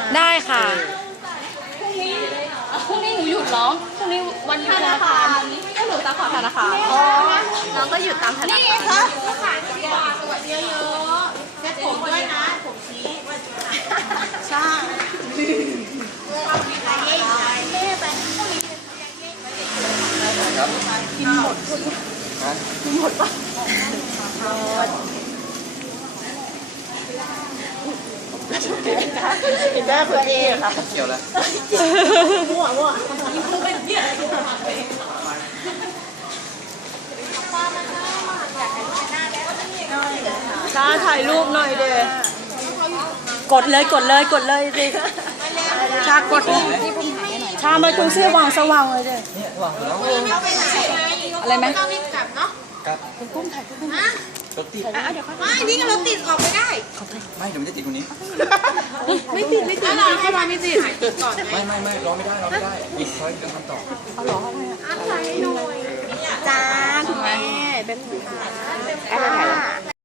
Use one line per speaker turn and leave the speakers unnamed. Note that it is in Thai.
ได้ค่ะพรุ่งนี้หนูหยุดเหรอพรุ่งนี้วันหยุดธนาคารก็หนูซัพพอร์ตธนาคารอ๋อน้องก็หยุดตามธนาคารนี่ค่ะสวัสดีเยอะเซ็ตผมด้วยนะผมชี้ใช่กินหมดกินหมดปะกินได้เพื่อเองค่ะ
เกี่ยวแล้ว
มั่วยิ่งพูดเป็นเหี้ยชาถ่ายรูปหน่อยเด้กดเลยดิชากดชามาตรงเสื้อวางสว่างเลยเด้
เนี่ยหวังแล้ว
อะไรไหม
ครับรถติด
ไม่นี่ก็รถติดออกไปได้
ไม่เดี๋ยวมันจะติดตรงนี้
ไม่ติดแล้วรอเข้ามาไม่ติด
ไม่รอไม่ได้อีกคอยต้องทำต่อ
เอาหรออะไรหน่อยจ้าถูกไหมเป็น